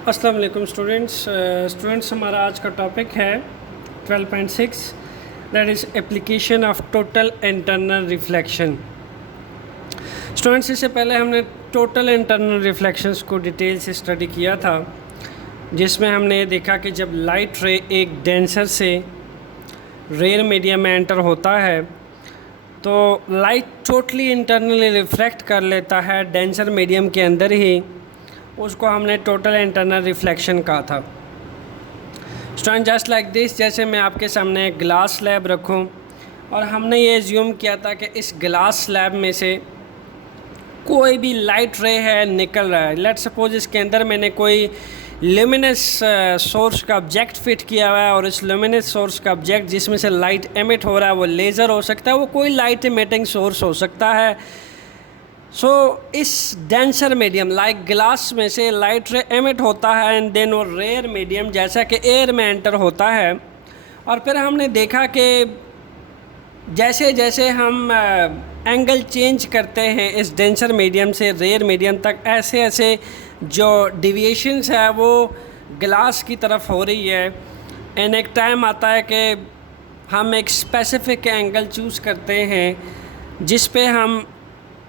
अस्सलाम वालेकुम स्टूडेंट्स हमारा आज का टॉपिक है 12.6 that is application of total internal reflection. Students, इससे पहले हमने टोटल इंटरनल रिफ्लेक्शंस को डिटेल से स्टडी किया था, जिसमें हमने ये देखा कि जब लाइट रे एक डेंसर से रेयर मीडियम में एंटर होता है तो लाइट टोटली इंटरनली रिफ्लेक्ट कर लेता है डेंसर मीडियम के अंदर ही। उसको हमने टोटल इंटरनल रिफ्लेक्शन कहा था। स्टूडेंट, जस्ट लाइक दिस, जैसे मैं आपके सामने एक ग्लास स्लैब रखूं और हमने ये एज्यूम किया था कि इस ग्लास स्लैब में से कोई भी लाइट रे है निकल रहा है। लेट्स सपोज इसके अंदर मैंने कोई ल्यूमिनस सोर्स का ऑब्जेक्ट फिट किया हुआ है और इस ल्यूमिनस सोर्स का ऑब्जेक्ट जिसमें से लाइट एमिट हो रहा है वो लेज़र हो सकता है, वो कोई लाइट एमिटिंग सोर्स हो सकता है। इस डेंसर मीडियम लाइक ग्लास में से लाइट रे एमिट होता है एंड देन वो रेयर मीडियम जैसा कि एयर में एंटर होता है। और फिर हमने देखा कि जैसे जैसे हम एंगल चेंज करते हैं इस डेंसर मीडियम से रेयर मीडियम तक, ऐसे ऐसे जो डिविएशंस है वो ग्लास की तरफ हो रही है। एंड एक टाइम आता है कि हम एक स्पेसिफिक एंगल चूज़ करते हैं जिस पे हम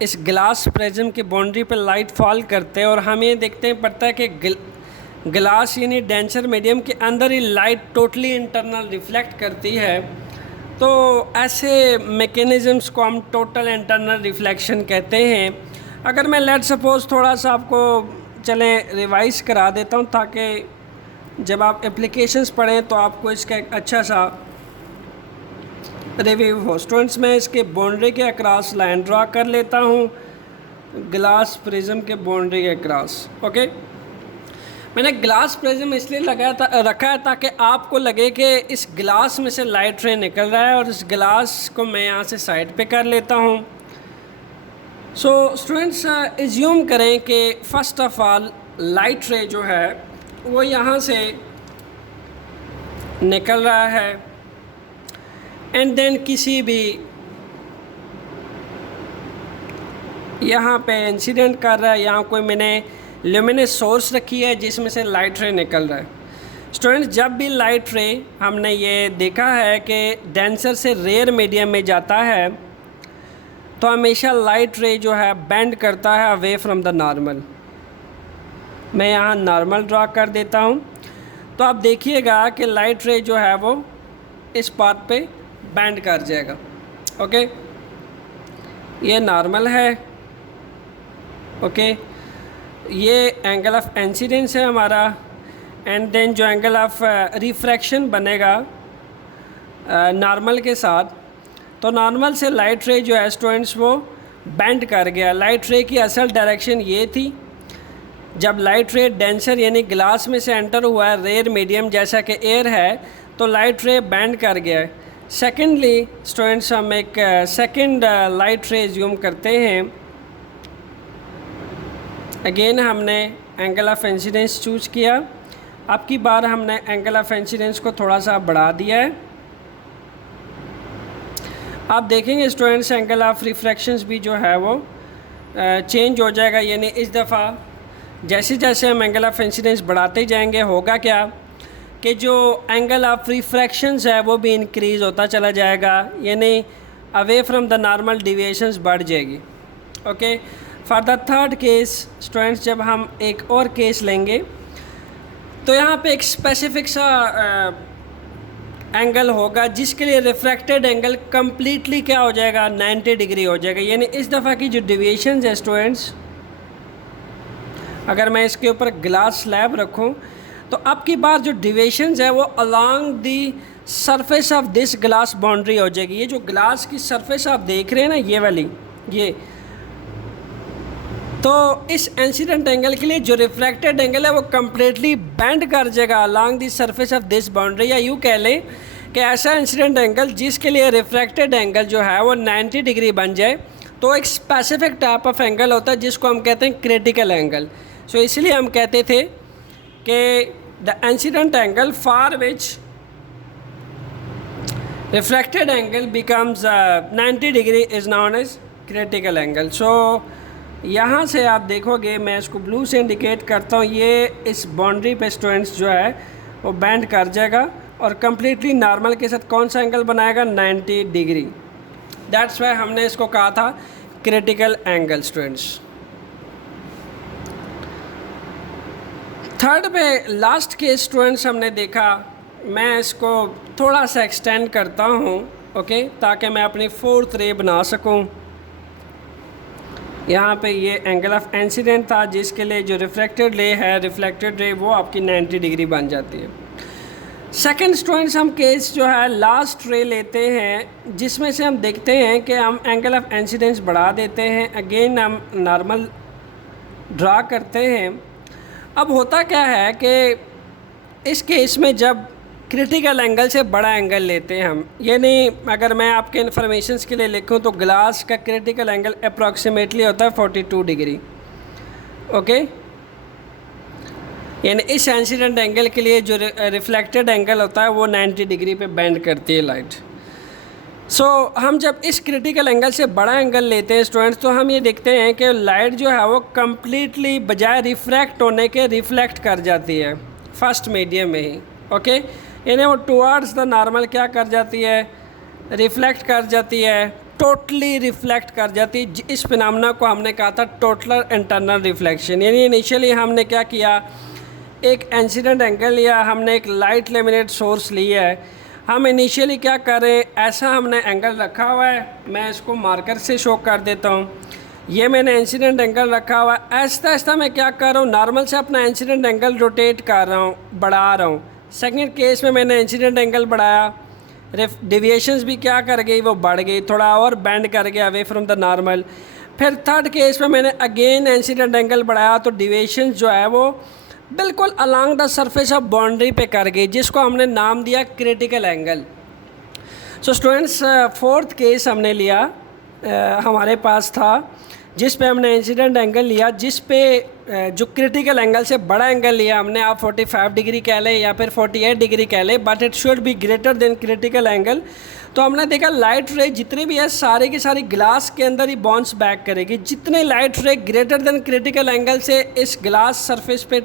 इस ग्लास प्रिज्म की बाउंड्री पर लाइट फॉल करते हैं और हम ये देखते पड़ता है कि ग्लास यानी डेंसर मीडियम के अंदर ही लाइट टोटली इंटरनल रिफ्लेक्ट करती है। तो ऐसे मैकेनिज़म्स को हम टोटल इंटरनल रिफ्लेक्शन कहते हैं। अगर मैं लेट सपोज थोड़ा सा आपको चलें रिवाइज़ करा देता हूँ ताकि जब आप एप्लीकेशंस पढ़ें तो आपको इसका एक अच्छा सा रिव्यू हो। स्टूडेंट्स, मैं इसके बाउंड्री के अक्रॉस लाइन ड्रा कर लेता हूँ, ग्लास प्रिज्म के बाउंड्री के अक्रॉस। ओके, मैंने ग्लास प्रिज्म इसलिए रखा है ताकि आपको लगे कि इस ग्लास में से लाइट रे निकल रहा है और इस ग्लास को मैं यहाँ से साइड पे कर लेता हूँ। स्टूडेंट्स, एज्यूम करें कि first of all light ray जो है वो यहाँ से निकल रहा है एंड देन किसी भी यहाँ पे इंसिडेंट कर रहा है। यहाँ कोई मैंने ल्यूमिनस सोर्स रखी है जिसमें से लाइट रे निकल रहा है। स्टूडेंट्स, जब भी लाइट रे हमने ये देखा है कि डेंसर से रेयर मीडियम में जाता है तो हमेशा लाइट रे जो है बेंड करता है अवे फ्रॉम द नॉर्मल। मैं यहाँ नॉर्मल ड्रा कर देता हूँ तो आप देखिएगा कि लाइट रे जो है वो इस पाथ पे बैंड कर जाएगा। ओके, ये नॉर्मल है। ओके, ये एंगल ऑफ इंसिडेंस है हमारा एंड देन जो एंगल ऑफ रिफ्रैक्शन बनेगा नॉर्मल के साथ, तो नॉर्मल से लाइट रे जो है स्टूडेंट्स वो बेंड कर गया। लाइट रे की असल डायरेक्शन ये थी, जब लाइट रे डेंसर यानी ग्लास में से एंटर हुआ है रेयर मीडियम जैसा कि एयर है तो लाइट रे बेंड कर गया है। सेकेंडली स्टूडेंट्स, हम एक सेकेंड लाइट रे ज्यूम करते हैं। अगेन हमने एंगल ऑफ इंसिडेंस चूज़ किया। अब की बार हमने एंगल ऑफ इंसिडेंस को थोड़ा सा बढ़ा दिया है। आप देखेंगे स्टूडेंट्स एंगल ऑफ रिफ्रैक्शंस भी जो है वो चेंज हो जाएगा। यानी इस दफ़ा जैसे जैसे हम एंगल ऑफ इंसिडेंस बढ़ाते जाएंगे होगा क्या कि जो एंगल ऑफ रिफ्रैक्शंस है वो भी इंक्रीज़ होता चला जाएगा, यानी away from the normal deviations बढ़ जाएगी। Okay, for the third case students, जब हम एक और केस लेंगे तो यहाँ पे एक स्पेसिफिक सा एंगल होगा जिसके लिए रिफ्रैक्टेड एंगल कम्प्लीटली क्या हो जाएगा, 90 डिग्री हो जाएगा। यानी इस दफ़ा की जो डिविएशंस है स्टूडेंट्स, अगर मैं इसके ऊपर ग्लास स्लैब रखूँ तो अब की बार जो डिविएशंस है वो along the surface of this glass boundary हो जाएगी। ये जो ग्लास की सरफेस आप देख रहे हैं ना, ये वाली, ये तो इस इंसिडेंट एंगल के लिए जो रिफ्रैक्टेड एंगल है वो कम्प्लीटली बेंड कर जाएगा along the surface of this boundary. या यूँ कह लें कि ऐसा इंसिडेंट एंगल जिसके लिए रिफ्रैक्टेड एंगल जो है वो 90 डिग्री बन जाए, तो एक स्पेसिफिक टाइप ऑफ एंगल होता है जिसको हम कहते हैं क्रिटिकल एंगल। इसलिए हम कहते थे कि the incident angle for which refracted angle becomes 90 degree is known as critical angle. यहाँ से आप देखोगे, मैं इसको ब्लू से इंडिकेट करता हूँ, ये इस बाउंड्री पे स्टूडेंट्स जो है वो बैंड कर जाएगा और कम्प्लीटली नॉर्मल के साथ कौन सा एंगल बनाएगा, 90 डिग्री। दैट्स वाई हमने इसको कहा था क्रिटिकल एंगल स्टूडेंट्स। थर्ड पे लास्ट केस स्टूडेंट्स हमने देखा, मैं इसको थोड़ा सा एक्सटेंड करता हूँ, ओके, ताकि मैं अपनी फोर्थ रे बना सकूँ। यहाँ पे ये एंगल ऑफ इंसिडेंट था, जिसके लिए जो रिफ्लेक्टेड रे है, रिफ्लेक्टेड रे वो आपकी 90 डिग्री बन जाती है। सेकंड स्टूडेंट्स हम केस जो है लास्ट रे लेते हैं, जिसमें से हम देखते हैं कि हम एंगल ऑफ इंसिडेंस बढ़ा देते हैं, अगेन हम नॉर्मल ड्रा करते हैं। अब होता क्या है कि इस केस में जब क्रिटिकल एंगल से बड़ा एंगल लेते हैं हम, यानी अगर मैं आपके इन्फॉर्मेशंस के लिए लिखूं तो ग्लास का क्रिटिकल एंगल अप्रॉक्सीमेटली होता है 42 डिग्री, ओके। यानी इस इंसिडेंट एंगल के लिए जो रिफ्लेक्टेड एंगल होता है वो 90 डिग्री पे बेंड करती है लाइट। सो हम जब इस क्रिटिकल एंगल से बड़ा एंगल लेते हैं स्टूडेंट्स, तो हम ये देखते हैं कि लाइट जो है वो कम्प्लीटली बजाय रिफ्रैक्ट होने के रिफ्लेक्ट कर जाती है फर्स्ट मीडियम में ही, ओके। यानी वो टुवर्ड्स द नॉर्मल क्या कर जाती है, रिफ्लेक्ट कर जाती है, टोटली रिफ्लेक्ट कर जाती है। इस फिनोमेना को हमने कहा था टोटल इंटरनल रिफ्लेक्शन। यानी इनिशियली हमने क्या किया, एक इंसिडेंट एंगल लिया, हमने एक लाइट लेमिनेट सोर्स लिया है, हम इनिशियली क्या करें, ऐसा हमने एंगल रखा हुआ है, मैं इसको मार्कर से शो कर देता हूँ। ये मैंने इंसिडेंट एंगल रखा हुआ है, आहिस्ता आहिस्ता मैं क्या कर रहा हूँ, नॉर्मल से अपना इंसिडेंट एंगल रोटेट कर रहा हूँ, बढ़ा रहा हूँ। सेकंड केस में मैंने इंसिडेंट एंगल बढ़ाया, डेविएशंस भी क्या कर गई, वो बढ़ गई, थोड़ा और बेंड कर गया अवे फ्रॉम द नॉर्मल। फिर थर्ड केस में मैंने अगेन इंसिडेंट एंगल बढ़ाया, तो डेविएशंस जो है वो बिल्कुल along the surface of boundary पे कर गई, जिसको हमने नाम दिया critical angle. So students fourth case हमने लिया, हमारे पास था जिस पे हमने इंसिडेंट एंगल लिया, जिस पे जो क्रिटिकल एंगल से बड़ा एंगल लिया हमने, आप 45 डिग्री कह लें या फिर 48 डिग्री कह लें, but it should be greater than critical angle. तो हमने देखा लाइट रे जितनी भी है सारी की सारी ग्लास के अंदर ही बाउंस बैक करेगी। जितने लाइट रे ग्रेटर देन क्रिटिकल एंगल से इस ग्लास सरफेस पे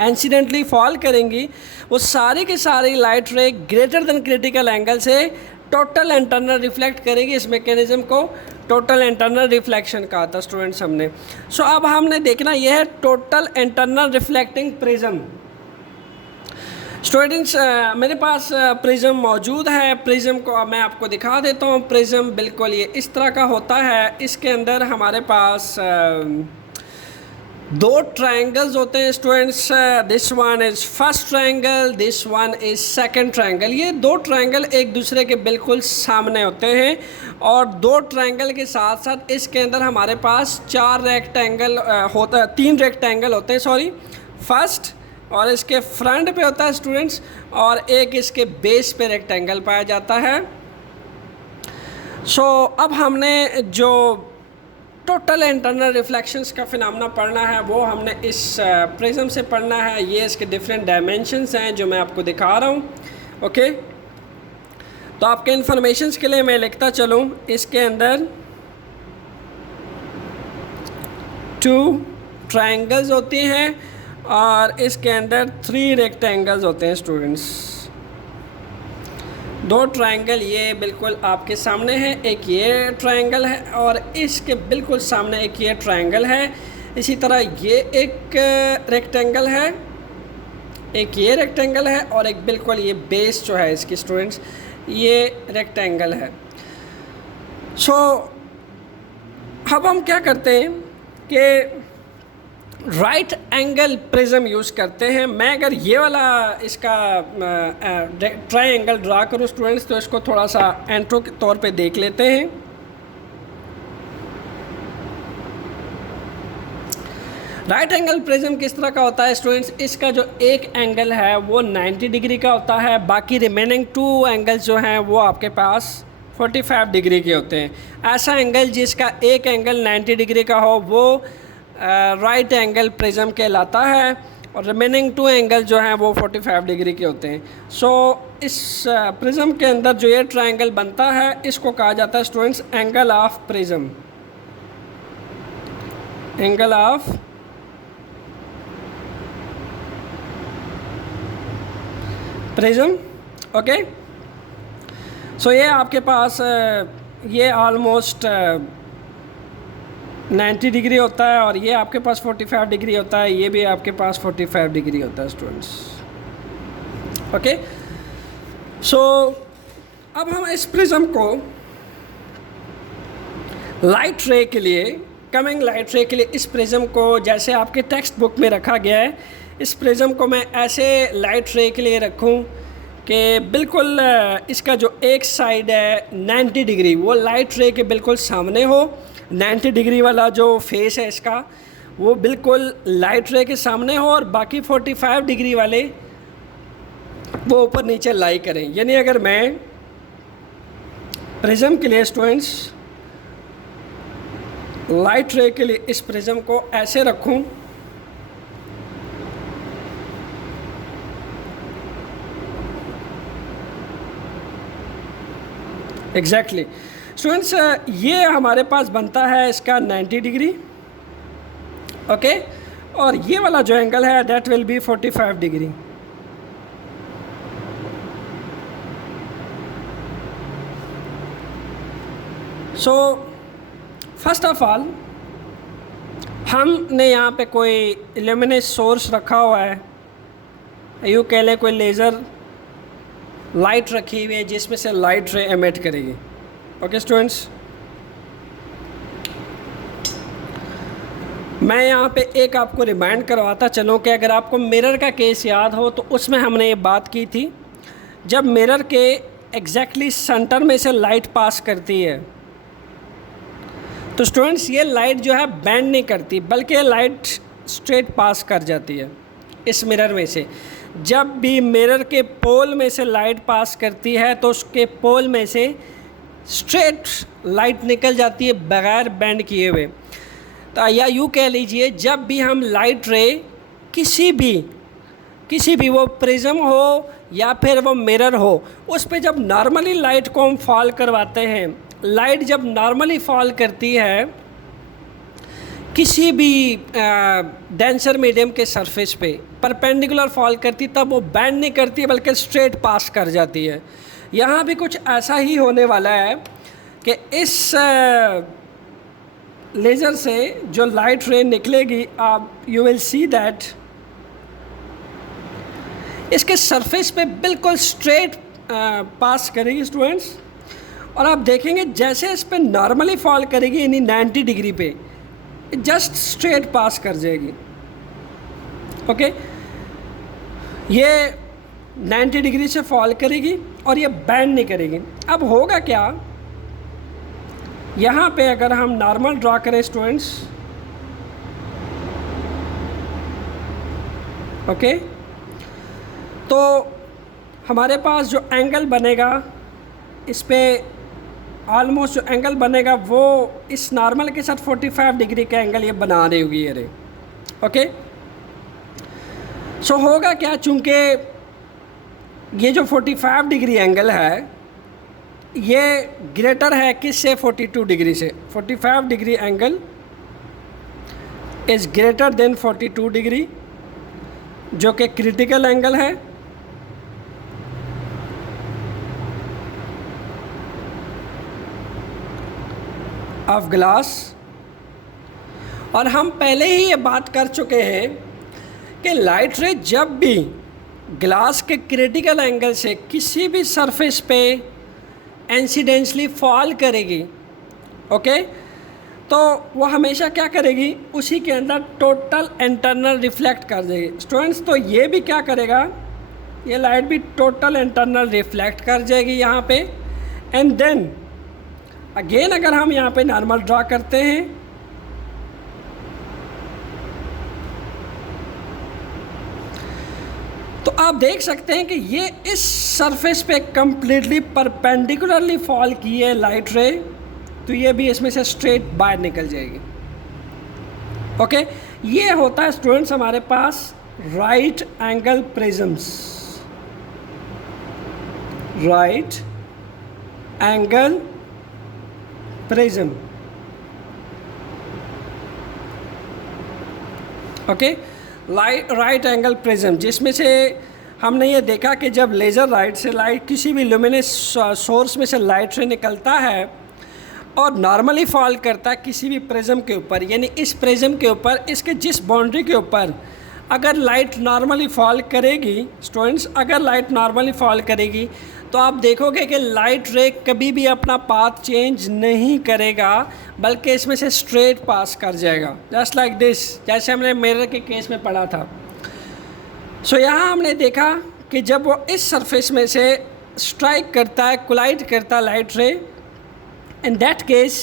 इंसिडेंटली फॉल करेंगी, वो सारी की सारी लाइट रे ग्रेटर देन क्रिटिकल एंगल से टोटल इंटरनल रिफ्लेक्ट करेगी। इस मैकेनिज्म को टोटल इंटरनल रिफ्लेक्शन कहा था स्टूडेंट्स हमने। सो अब हमने देखना यह है total internal reflecting prism. Students मेरे पास प्रिज्म मौजूद है, प्रिज्म को मैं आपको दिखा देता हूँ। प्रिज्म बिल्कुल ये इस तरह का होता है, इसके अंदर हमारे पास दो ट्रायंगल्स होते हैं students. This one is first triangle, this one is second triangle. ये दो ट्रायंगल एक दूसरे के बिल्कुल सामने होते हैं, और दो ट्रायंगल के साथ साथ इसके अंदर हमारे पास तीन रेक्टेंगल होते हैं, सॉरी। फर्स्ट और इसके फ्रंट पे होता है स्टूडेंट्स, और एक इसके बेस पे रेक्टेंगल पाया जाता है। सो अब हमने जो टोटल इंटरनल रिफ्लेक्शंस का फिनोमेना पढ़ना है वो हमने इस प्रिज्म से पढ़ना है। ये इसके डिफरेंट डायमेंशंस हैं जो मैं आपको दिखा रहा हूँ, ओके। तो आपके इन्फॉर्मेशंस के लिए मैं लिखता चलूँ, इसके अंदर 2 ट्रायंगल्स होती हैं और इसके अंदर 3 रेक्टेंगल्स होते हैं स्टूडेंट्स। 2 ट्रायंगल ये बिल्कुल आपके सामने है, एक ये ट्रायंगल है और इसके बिल्कुल सामने एक ये ट्रायंगल है। इसी तरह ये एक रेक्टेंगल है, एक ये रेक्टेंगल है, और एक बिल्कुल ये बेस जो है इसकी स्टूडेंट्स ये रेक्टेंगल है। सो अब हम क्या करते हैं कि राइट एंगल प्रिज्म यूज़ करते हैं। मैं अगर ये वाला इसका ट्रायंगल ड्रा करूँ स्टूडेंट्स, तो इसको थोड़ा सा इंट्रो के तौर पे देख लेते हैं। राइट एंगल प्रिज्म किस तरह का होता है स्टूडेंट्स, इसका जो एक एंगल है वो 90 डिग्री का होता है, बाकी रिमेनिंग 2 एंगल्स जो हैं वो आपके पास 45 डिग्री के होते हैं। ऐसा एंगल जिसका एक एंगल 90 डिग्री का हो वो राइट एंगल प्रिज्म कहलाता है, और रिमेनिंग 2 एंगल जो हैं वो 45 डिग्री के होते हैं। सो इस प्रिज्म के अंदर जो ये ट्रायंगल बनता है इसको कहा जाता है students angle of prism. Angle of prism. Okay, so ये आपके पास ये ऑलमोस्ट 90 डिग्री होता है और ये आपके पास 45 डिग्री होता है, ये भी आपके पास 45 डिग्री होता है स्टूडेंट्स। ओके, सो अब हम इस प्रिज्म को लाइट रे के लिए, कमिंग लाइट रे के लिए इस प्रिज्म को जैसे आपके टेक्स्ट बुक में रखा गया है, इस प्रिज्म को मैं ऐसे लाइट रे के लिए रखूं कि बिल्कुल इसका जो एक साइड है 90 डिग्री वो लाइट रे के बिल्कुल सामने हो। 90 डिग्री वाला जो फेस है इसका वो बिल्कुल लाइट रे के सामने हो और बाकी 45 डिग्री वाले वो ऊपर नीचे लाई करें। यानी अगर मैं प्रिज्म के लिए स्टूडेंट्स लाइट रे के लिए इस प्रिज्म को ऐसे रखूं, एग्जैक्टली स्टूडेंट्स ये हमारे पास बनता है इसका 90 डिग्री। ओके, और ये वाला जो एंगल है that will be 45 degree. So first of all हमने यहाँ पे कोई इल्यूमिनेस सोर्स रखा हुआ है, यूँ कह लें कोई लेज़र लाइट रखी हुई है जिसमें से लाइट रे एमिट करेगी। ओके स्टूडेंट्स, मैं यहाँ पे एक आपको रिमाइंड करवाता चलूँ कि अगर आपको मिरर का केस याद हो तो उसमें हमने ये बात की थी, जब मिरर के एग्जैक्टली सेंटर में से लाइट पास करती है तो स्टूडेंट्स ये लाइट जो है बेंड नहीं करती बल्कि ये लाइट स्ट्रेट पास कर जाती है इस मिरर में से। जब भी मिरर के पोल में से लाइट पास करती है तो उसके पोल में से स्ट्रेट लाइट निकल जाती है बग़ैर बेंड किए हुए। तो या यूँ कह लीजिए जब भी हम लाइट रे किसी भी वो प्रिज्म हो या फिर वो मिरर हो उस पे जब नॉर्मली लाइट को हम फॉल करवाते हैं, लाइट जब नॉर्मली फॉल करती है किसी भी डेंसर मीडियम के सरफेस पे परपेंडिकुलर फॉल करती तब वो बेंड नहीं करती बल्कि स्ट्रेट पास कर जाती है। यहाँ भी कुछ ऐसा ही होने वाला है कि इस लेज़र से जो लाइट रे निकलेगी आप यू विल सी दैट इसके सरफेस पे बिल्कुल स्ट्रेट पास करेगी स्टूडेंट्स, और आप देखेंगे जैसे इस पे नॉर्मली फॉल करेगी यानी 90 डिग्री पे जस्ट स्ट्रेट पास कर जाएगी। ओके, ये 90 डिग्री से फॉल करेगी और ये बेंड नहीं करेगी। अब होगा क्या, यहाँ पे अगर हम नॉर्मल ड्रा करें स्टूडेंट्स, ओके, तो हमारे पास जो एंगल बनेगा इस पे ऑलमोस्ट जो एंगल बनेगा वो इस नॉर्मल के साथ 45 डिग्री का एंगल ये बना रही होगी ये रे। ओके, सो होगा क्या, चूँकि ये जो 45 डिग्री एंगल है ये ग्रेटर है किससे, 42 डिग्री से। 45 degree angle is greater than 42 degree जो कि क्रिटिकल एंगल है। ऑफ ग्लास, और हम पहले ही ये बात कर चुके हैं कि लाइट रे जब भी ग्लास के क्रिटिकल एंगल से किसी भी सरफेस पे इंसिडेंटली फॉल करेगी, ओके, तो वो हमेशा क्या करेगी, उसी के अंदर टोटल इंटरनल रिफ्लेक्ट कर देगी स्टूडेंट्स। तो ये भी क्या करेगा, ये लाइट भी टोटल इंटरनल रिफ्लेक्ट कर जाएगी यहाँ पे। एंड देन अगेन अगर हम यहाँ पे नॉर्मल ड्रा करते हैं तो आप देख सकते हैं कि ये इस सरफेस पे कम्प्लीटली परपेंडिकुलरली फॉल की है लाइट रे, तो ये भी इसमें से स्ट्रेट बाहर निकल जाएगी। ओके, ये होता है स्टूडेंट्स हमारे पास right angle prisms, right angle prism. Okay, right angle prism, जिसमें से हमने ये देखा कि जब लेज़र लाइट से लाइट किसी भी लुमिनस सोर्स में से लाइट रे निकलता है और नॉर्मली फॉल करता है किसी भी प्रिज्म के ऊपर, यानी इस प्रिज्म के ऊपर इसके जिस बाउंड्री के ऊपर अगर लाइट नॉर्मली फॉल करेगी स्टूडेंट्स, अगर लाइट नॉर्मली फॉल करेगी तो आप देखोगे कि लाइट रे कभी भी अपना पाथ चेंज नहीं करेगा, बल्कि इसमें से स्ट्रेट पास कर जाएगा, जस्ट लाइक दिस, जैसे हमने मिरर के केस में पढ़ा था। सो यहाँ हमने देखा कि जब वो इस सरफेस में से स्ट्राइक करता है, कोलाइड करता है लाइट रे, इन दैट केस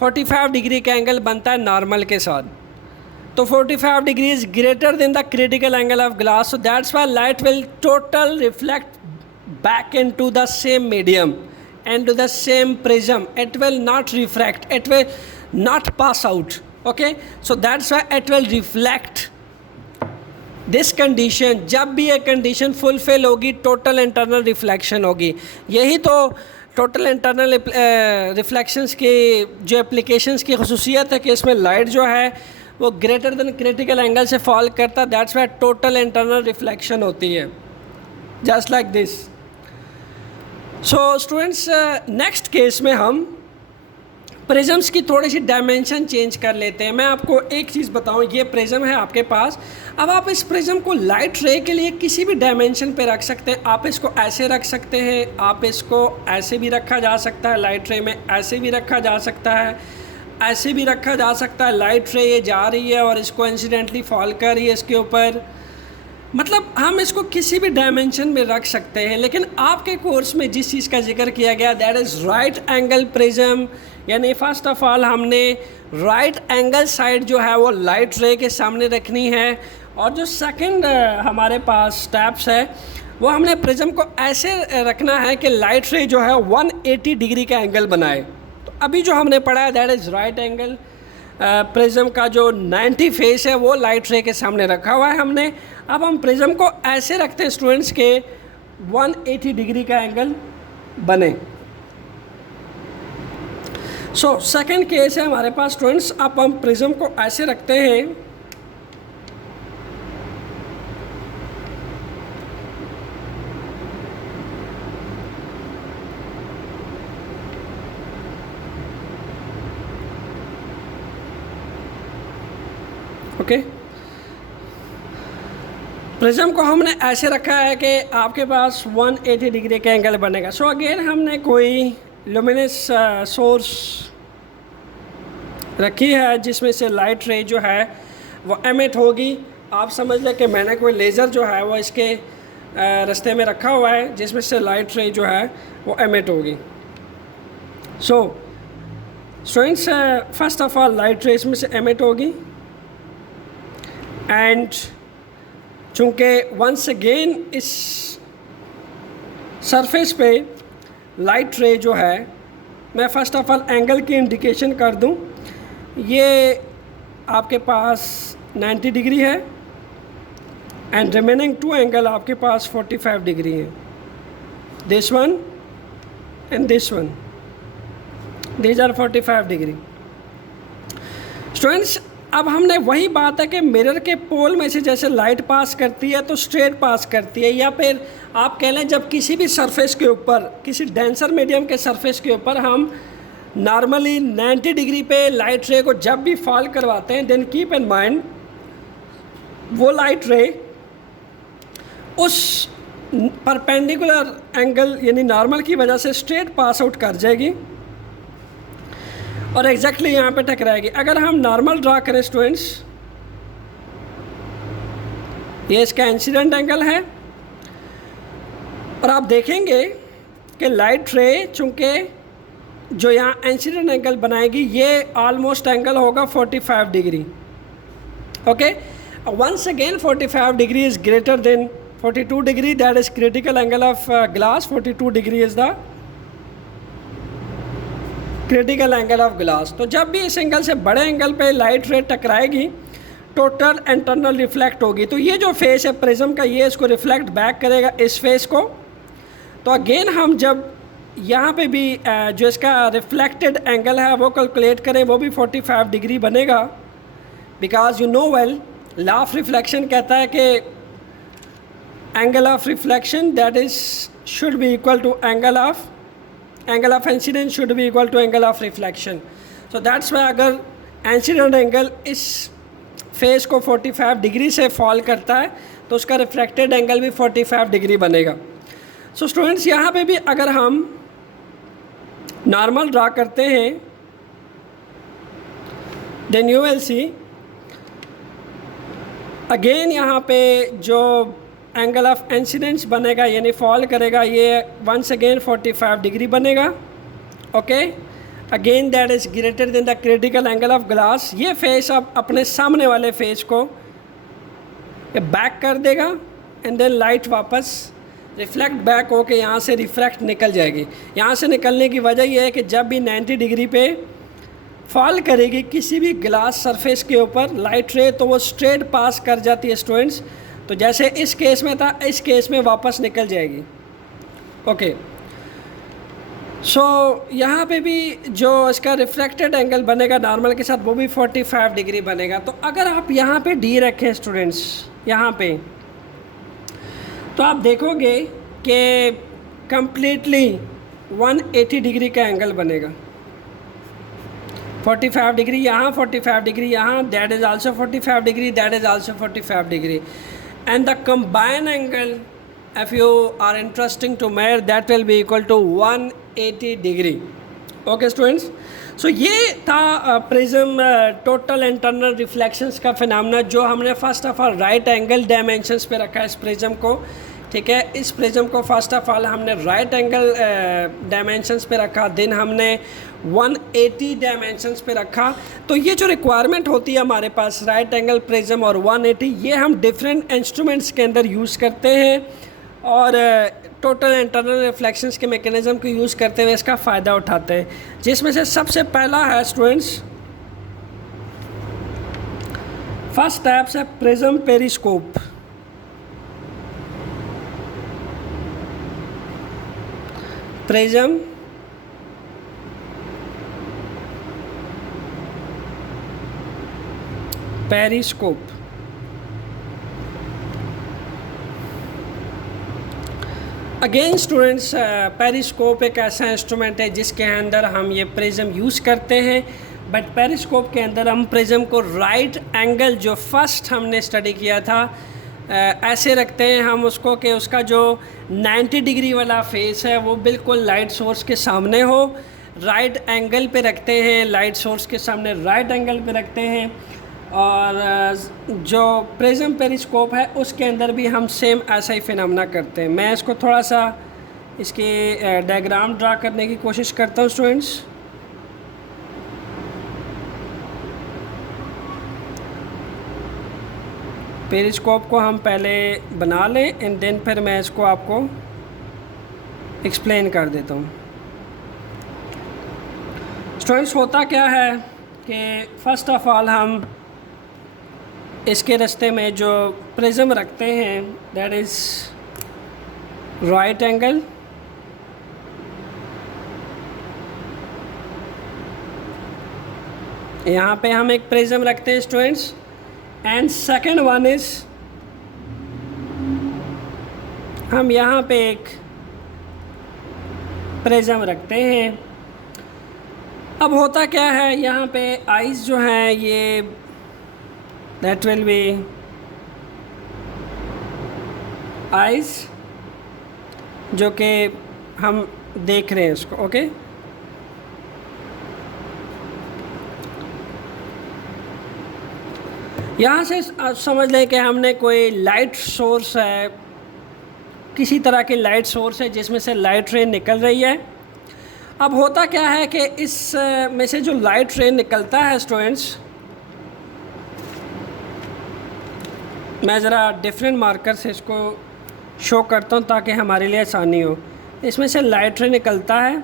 45 डिग्री का एंगल बनता है नॉर्मल के साथ। तो 45 degree is greater then the critical angle of glass, so that's why light will total reflect back into the same medium and to the same prism. It will not refract, it will not pass out. Okay, so that's why it will reflect. This condition, जब भी ये condition fulfill होगी, total internal reflection होगी। यही तो total internal reflections की जो applications की खसूसियत है कि इसमें light जो है वो greater than critical angle से fall करता, that's why total internal reflection होती है, just like this. So students, next case में हम प्रिज्म्स की थोड़ी सी डायमेंशन चेंज कर लेते हैं। मैं आपको एक चीज़ बताऊं, ये प्रिज्म है आपके पास, अब आप इस प्रिज्म को लाइट रे के लिए किसी भी डायमेंशन पे रख सकते हैं। आप इसको ऐसे रख सकते हैं, आप इसको ऐसे भी रखा जा सकता है, लाइट रे में ऐसे भी रखा जा सकता है, ऐसे भी रखा जा सकता है। लाइट रे ये जा रही है और इसको इंसिडेंटली फॉल कर रही है इसके ऊपर, मतलब हम इसको किसी भी डायमेंशन में रख सकते हैं। लेकिन आपके कोर्स में जिस चीज़ का जिक्र किया गया that is right angle prism, यानी फ़र्स्ट ऑफ ऑल हमने राइट एंगल साइड जो है वो लाइट रे के सामने रखनी है, और जो सेकंड हमारे पास स्टेप्स है वो हमने प्रिज्म को ऐसे रखना है कि लाइट रे जो है 180 डिग्री का एंगल बनाए। तो अभी जो हमने पढ़ा है that is right angle prism का जो 90 फेस है वो लाइट रे के सामने रखा हुआ है हमने। अब हम प्रिज्म को ऐसे रखते हैं स्टूडेंट्स के 180 डिग्री का एंगल बने। सो सेकंड केस है हमारे पास स्टूडेंट्स, अब हम प्रिज्म को ऐसे रखते हैं ओके, प्रिज्म को हमने ऐसे रखा है कि आपके पास 180 डिग्री का एंगल बनेगा। सो अगेन हमने कोई लुमिनस सोर्स रखी है जिसमें से लाइट रे जो है वो एमिट होगी। आप समझ लें कि मैंने कोई लेज़र जो है वो इसके रास्ते में रखा हुआ है जिसमें से लाइट रे जो है वो एमिट होगी। So students, first of all light ray इसमें से एमिट होगी, एंड चूँकि वंस अगेन इस सरफेस पे लाइट रे जो है, मैं फ़र्स्ट ऑफ ऑल एंगल की इंडिकेशन कर दूं, ये आपके पास 90 डिग्री है एंड रिमेनिंग टू एंगल आपके पास 45 डिग्री है, this one and this one, these are 45 degree. Students, अब हमने वही बात है कि मिरर के पोल में से जैसे लाइट पास करती है तो स्ट्रेट पास करती है, या फिर आप कह लें जब किसी भी सरफेस के ऊपर, किसी डेंसर मीडियम के सरफेस के ऊपर हम नॉर्मली 90 डिग्री पे लाइट रे को जब भी फॉल करवाते हैं, देन कीप इन माइंड वो लाइट रे उस परपेंडिकुलर एंगल यानी नॉर्मल की वजह से स्ट्रेट पास आउट कर जाएगी और एग्जैक्टली यहाँ पे टकराएगी। अगर हम नॉर्मल ड्रा करें स्टूडेंट्स, ये इसका इंसिडेंट एंगल है, और आप देखेंगे कि लाइट रे चूँकि जो यहाँ इंसिडेंट एंगल बनाएगी ये ऑलमोस्ट एंगल होगा 45 degree. Okay, once again 45 degree is greater than 42 degree, that is critical angle of glass. 42 degree is the critical angle of glass. तो जब भी इस एंगल से बड़े एंगल पे लाइट रे टकराएगी, टोटल इंटरनल रिफ्लेक्ट होगी। तो ये जो फेस है प्रिज्म का, ये इसको रिफ्लेक्ट बैक करेगा इस फेस को। तो अगेन हम जब यहाँ पे भी जो इसका रिफ्लेक्टेड एंगल है वो कैलकुलेट करें, वो भी 45 डिग्री बनेगा, because you know well law of reflection कहता है कि angle of reflection that is should be equal to angle of incident should be equal to angle of reflection. So that's why अगर incident angle इस face को 45 degree से fall करता है तो उसका रिफ्लेक्टेड एंगल भी 45 डिग्री बनेगा। सो स्टूडेंट्स यहाँ पे भी अगर हम नॉर्मल ड्रा करते हैं then you will see again यहाँ पे जो एंगल ऑफ इंसिडेंस बनेगा यानी फॉल करेगा ये वंस अगेन 45 डिग्री बनेगा। Okay, again that is greater then the critical angle of glass. ये फेस अब अपने सामने वाले फेस को बैक कर देगा एंड देन लाइट वापस रिफ्लेक्ट बैक होके यहाँ से रिफ्रैक्ट निकल जाएगी। यहाँ से निकलने की वजह यह है कि जब भी 90 डिग्री पे फॉल करेगी किसी भी ग्लास सरफेस के ऊपर लाइट रे तो वो स्ट्रेट पास कर जाती है स्टूडेंट्स। तो जैसे इस केस में था इस केस में वापस निकल जाएगी। ओके, सो यहाँ पे भी जो इसका रिफ्लेक्टेड एंगल बनेगा नॉर्मल के साथ वो भी 45 डिग्री बनेगा। तो अगर आप यहाँ पे डी रखें स्टूडेंट्स यहाँ पे तो आप देखोगे कि कम्प्लीटली 180 डिग्री का एंगल बनेगा। 45 डिग्री यहाँ, 45 डिग्री यहाँ, that is also 45 degree, that is also 45 degree and the combined angle if you are interesting to measure that will be equal to 180 degree. Okay students, so ये था prism total internal reflections का phenomena जो हमने first of all right angle dimensions पे रखा है इस prism को। ठीक है, इस प्रिज्म को फर्स्ट ऑफ ऑल हमने राइट एंगल डायमेंशंस पे रखा, देन हमने 180 डायमेंशंस पे रखा। तो ये जो रिक्वायरमेंट होती है हमारे पास राइट एंगल प्रिज्म और 180 ये हम डिफरेंट इंस्ट्रूमेंट्स के अंदर यूज़ करते हैं और टोटल इंटरनल रिफ्लेक्शंस के मैकेनिज़्म को यूज़ करते हुए इसका फ़ायदा उठाते हैं, जिसमें से सबसे पहला है स्टूडेंट्स फर्स्ट स्टेप्स है prism periscope. Prism periscope again students periscope एक ऐसा इंस्ट्रूमेंट है जिसके अंदर हम ये प्रिज्म यूज़ करते हैं, बट पेरिस्कोप के अंदर हम प्रिज्म को राइट एंगल जो फर्स्ट हमने स्टडी किया था ऐसे रखते हैं हम उसको कि उसका जो 90 डिग्री वाला फेस है वो बिल्कुल लाइट सोर्स के सामने हो, राइट एंगल पे रखते हैं, लाइट सोर्स के सामने राइट एंगल पे रखते हैं। और जो प्रिज्म पेरिस्कोप है उसके अंदर भी हम सेम ऐसा ही फिनोमेना करते हैं। मैं इसको थोड़ा सा इसके डायग्राम ड्रा करने की कोशिश करता हूँ स्टूडेंट्स। पेरिस्कोप को हम पहले बना लें एंड देन फिर मैं इसको आपको एक्सप्लेन कर देता हूँ। स्टूडेंट्स होता क्या है कि फ़र्स्ट ऑफ ऑल हम इसके रास्ते में जो प्रिज्म रखते हैं दैट इज़ राइट एंगल, यहाँ पे हम एक प्रिज्म रखते हैं students and second one is हम यहाँ पे एक प्रिज्म रखते हैं। अब होता क्या है यहाँ पे आइज़ जो हैं ये दैट विल बी आइज़ जो कि हम देख रहे हैं इसको। ओके, यहाँ से समझ लें कि हमने कोई लाइट सोर्स है, किसी तरह की लाइट सोर्स है जिसमें से लाइट रे निकल रही है। अब होता क्या है कि इस में से जो लाइट रे निकलता है स्टूडेंट्स, मैं ज़रा डिफरेंट मार्कर से इसको शो करता हूँ ताकि हमारे लिए आसानी हो। इसमें से लाइट रे निकलता है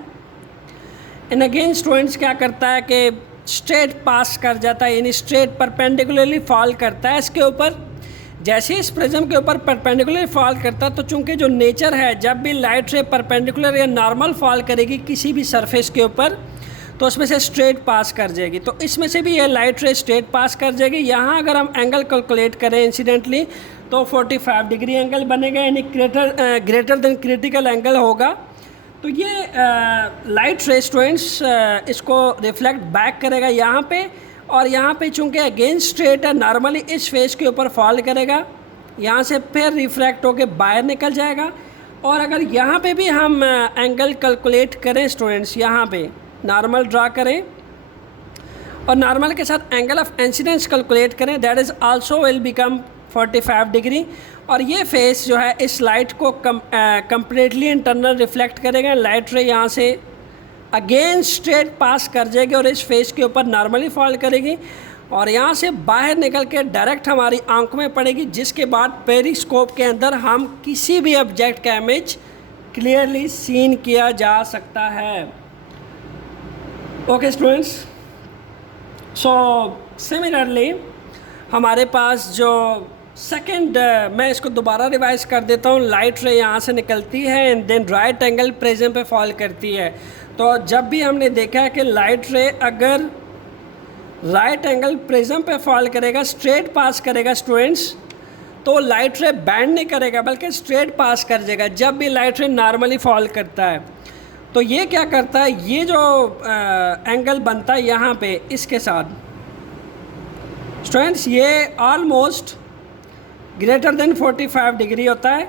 एंड अगेन स्टूडेंट्स क्या करता है कि स्ट्रेट पास कर जाता है, यानी स्ट्रेट परपेंडिकुलरली फॉल करता है इसके ऊपर। जैसे इस प्रिज्म के ऊपर परपेंडिकुलर फॉल करता है तो चूंकि जो नेचर है जब भी लाइट रे परपेंडिकुलर या नॉर्मल फॉल करेगी किसी भी सरफेस के ऊपर तो उसमें से स्ट्रेट पास कर जाएगी, तो इसमें से भी ये लाइट रे स्ट्रेट पास कर जाएगी। यहाँ अगर हम एंगल कैलकुलेट करें इंसिडेंटली तो 45 डिग्री एंगल बनेगा, यानी ग्रेटर देन क्रिटिकल एंगल होगा। तो ये लाइट रे स्टूडेंट्स इसको रिफ्लेक्ट बैक करेगा यहाँ पे, और यहाँ पे चूँकि अगेंस्ट स्ट्रेट है नॉर्मली इस फेस के ऊपर फॉल करेगा, यहाँ से फिर रिफ्रैक्ट होके बाहर निकल जाएगा। और अगर यहाँ पे भी हम एंगल कैलकुलेट करें स्टूडेंट्स, यहाँ पे नॉर्मल ड्रा करें और नॉर्मल के साथ एंगल ऑफ इंसिडेंस कैलकुलेट करें, that is also will become 45 degree. और ये फेस जो है इस लाइट को कम्प्लीटली इंटरनल रिफ्लेक्ट करेगा। लाइट रे यहाँ से अगेंस्ट स्ट्रेट पास कर जाएगी और इस फेस के ऊपर नॉर्मली फॉल करेगी और यहाँ से बाहर निकल के डायरेक्ट हमारी आंखों में पड़ेगी, जिसके बाद पेरिस्कोप के अंदर हम किसी भी ऑब्जेक्ट का इमेज क्लियरली सीन किया जा सकता है। ओके स्टूडेंट्स, सो सिमिलरली हमारे पास जो सेकंड, मैं इसको दोबारा रिवाइज कर देता हूँ। लाइट रे यहाँ से निकलती है and then right angle prism पे फॉल करती है। तो जब भी हमने देखा है कि लाइट रे अगर राइट एंगल प्रिज्म पे फॉल करेगा, स्ट्रेट पास करेगा स्टूडेंट्स, तो लाइट रे बैंड नहीं करेगा बल्कि स्ट्रेट पास कर जाएगा। जब भी लाइट रे नॉर्मली फॉल करता है तो ये क्या करता है, ये जो एंगल बनता है यहाँ पे इसके साथ स्टूडेंट्स, ये ऑलमोस्ट ग्रेटर देन 45 डिग्री होता है।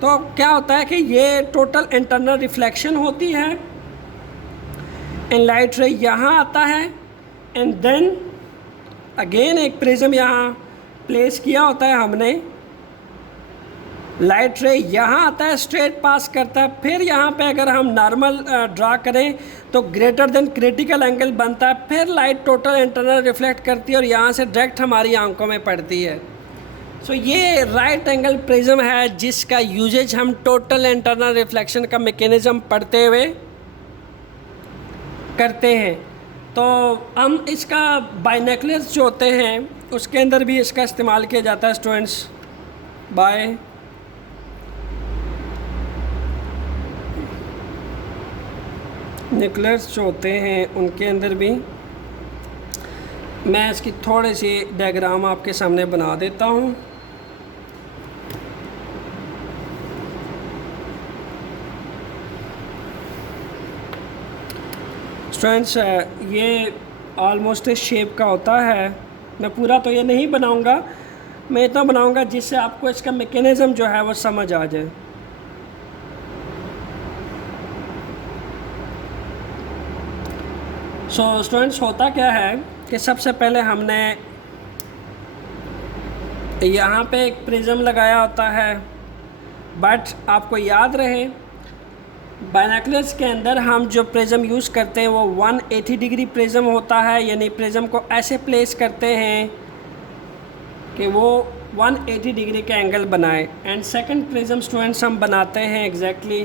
तो क्या होता है कि ये टोटल इंटरनल रिफ्लेक्शन होती है एंड लाइट रे यहाँ आता है एंड देन अगेन एक प्रिज्म यहाँ प्लेस किया होता है हमने, लाइट रे यहाँ आता है स्ट्रेट पास करता है, फिर यहाँ पे अगर हम नॉर्मल ड्रा करें तो ग्रेटर देन क्रिटिकल एंगल बनता है, फिर लाइट टोटल इंटरनल रिफ्लेक्ट करती है और यहाँ से डायरेक्ट हमारी आंखों में पड़ती है। सो ये राइट एंगल प्रिज्म है जिसका यूजेज हम टोटल इंटरनल रिफ्लेक्शन का मैकेनिज्म पढ़ते हुए करते हैं। तो हम इसका बाइनोकुलर्स जो होते हैं उसके अंदर भी इसका इस्तेमाल किया जाता है स्टूडेंट्स। बाइनोकुलर्स जो होते हैं उनके अंदर भी मैं इसकी थोड़ी सी डायग्राम आपके सामने बना देता हूँ। स्टूडेंट्स ये ऑलमोस्ट इस शेप का होता है। मैं पूरा तो ये नहीं बनाऊंगा, मैं इतना बनाऊंगा जिससे आपको इसका मैकेनिज़्म जो है वो समझ आ जाए। सो स्टूडेंट्स होता क्या है कि सबसे पहले हमने यहाँ पे एक प्रिज्म लगाया होता है, बट आपको याद रहे बाइनोकुलर्स के अंदर हम जो प्रिज्म यूज़ करते हैं वो 180 डिग्री प्रिज्म होता है, यानी प्रिज्म को ऐसे प्लेस करते हैं कि वो 180 डिग्री का एंगल बनाए। एंड सेकंड प्रिज्म स्टूडेंट्स हम बनाते हैं एग्जैक्टली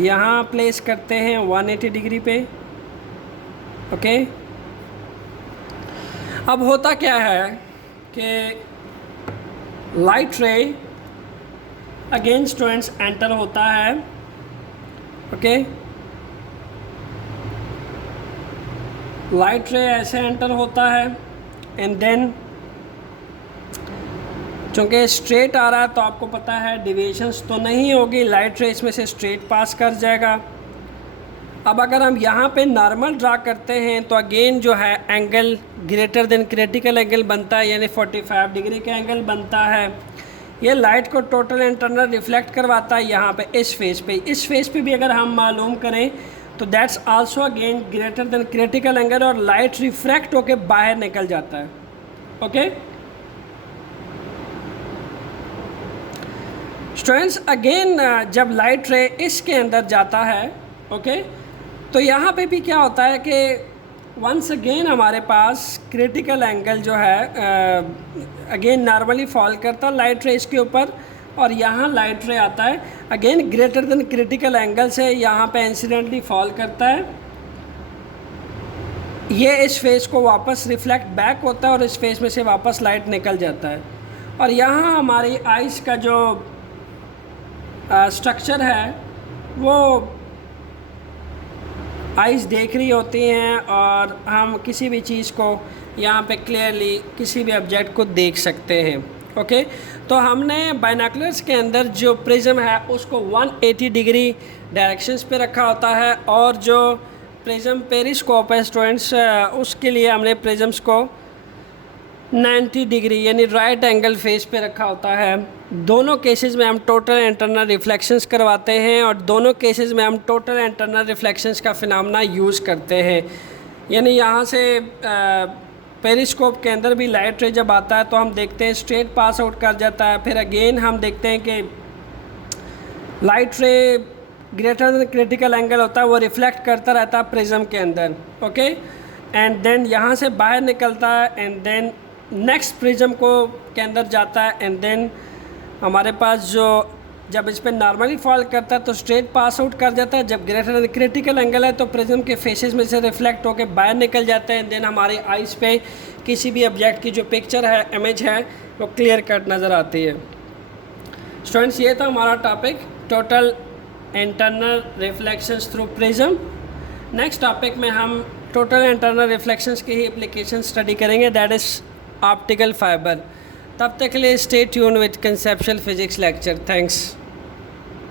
यहाँ प्लेस करते हैं 180 डिग्री पे। ओके, अब होता क्या है कि लाइट रे अगेन स्टूडेंट्स एंटर होता है। ओके, लाइट रे ऐसे एंटर होता है एंड देन चूँकि स्ट्रेट आ रहा है तो आपको पता है डिविएशंस तो नहीं होगी, लाइट रे इसमें से स्ट्रेट पास कर जाएगा। अब अगर हम यहाँ पे नॉर्मल ड्रा करते हैं तो अगेन जो है angle greater than critical angle बनता है, यानी 45 डिग्री का एंगल बनता है। ये लाइट को टोटल इंटरनल रिफ्लेक्ट करवाता है यहाँ पे इस फेस पे। इस फेस पे भी अगर हम मालूम करें तो that's also again greater than critical angle और लाइट रिफ्रैक्ट होके बाहर निकल जाता है। ओके स्टूडेंट्स, अगेन जब लाइट रे इसके अंदर जाता है ओके तो यहाँ पे भी क्या होता है कि वंस अगेन हमारे पास क्रिटिकल एंगल जो है अगेन नॉर्मली फॉल करता है लाइट रे इसके ऊपर और यहाँ लाइट रे आता है again greater than critical angle से यहाँ पे इंसिडेंटली फॉल करता है। ये इस फेस को वापस रिफ्लेक्ट बैक होता है और इस फेस में से वापस लाइट निकल जाता है। और यहाँ हमारी आइस का जो स्ट्रक्चर है वो आइज़ देख रही होती हैं और हम किसी भी चीज़ को यहाँ पे क्लियरली किसी भी ऑब्जेक्ट को देख सकते हैं। ओके, तो हमने बाइनोकुलर्स के अंदर जो प्रिज्म है उसको 180 डिग्री डायरेक्शंस पे रखा होता है, और जो प्रिज्म पेरिस्कोप है स्टूडेंट्स, उसके लिए हमने प्रिज्म्स को 90 डिग्री यानी राइट एंगल फेस पे रखा होता है। दोनों केसेस में हम टोटल इंटरनल रिफ्लेक्शंस करवाते हैं और दोनों केसेस में हम टोटल इंटरनल रिफ्लेक्शंस का फिनोमेना यूज़ करते हैं। यानी यहाँ से पेरिस्कोप के अंदर भी लाइट रे जब आता है तो हम देखते हैं स्ट्रेट पास आउट कर जाता है, फिर अगेन हम देखते हैं कि लाइट रे ग्रेटर देन क्रिटिकल एंगल होता है, वो रिफ्लेक्ट करता रहता है प्रिज्म के अंदर। ओके, एंड देन यहाँ से बाहर निकलता है एंड देन नेक्स्ट प्रिज्म को के अंदर जाता है, एंड देन हमारे पास जो जब इस पर नॉर्मली फॉल करता है तो स्ट्रेट पास आउट कर जाता है, जब ग्रेटर क्रिटिकल एंगल है तो प्रिज्म के फेसेस में से रिफ्लेक्ट होकर बाहर निकल जाते हैं। देन हमारी आइज़ पे किसी भी ऑब्जेक्ट की जो पिक्चर है, इमेज है, वो क्लियर कट नज़र आती है। स्टूडेंट्स, ये था हमारा topic total internal reflections through prism. Next topic में हम टोटल इंटरनल रिफ्लेक्शंस की ही एप्लीकेशन स्टडी करेंगे, दैट इज़ ऑप्टिकल फाइबर। तब तक के लिए stay tune with conceptual physics lecture. Thanks.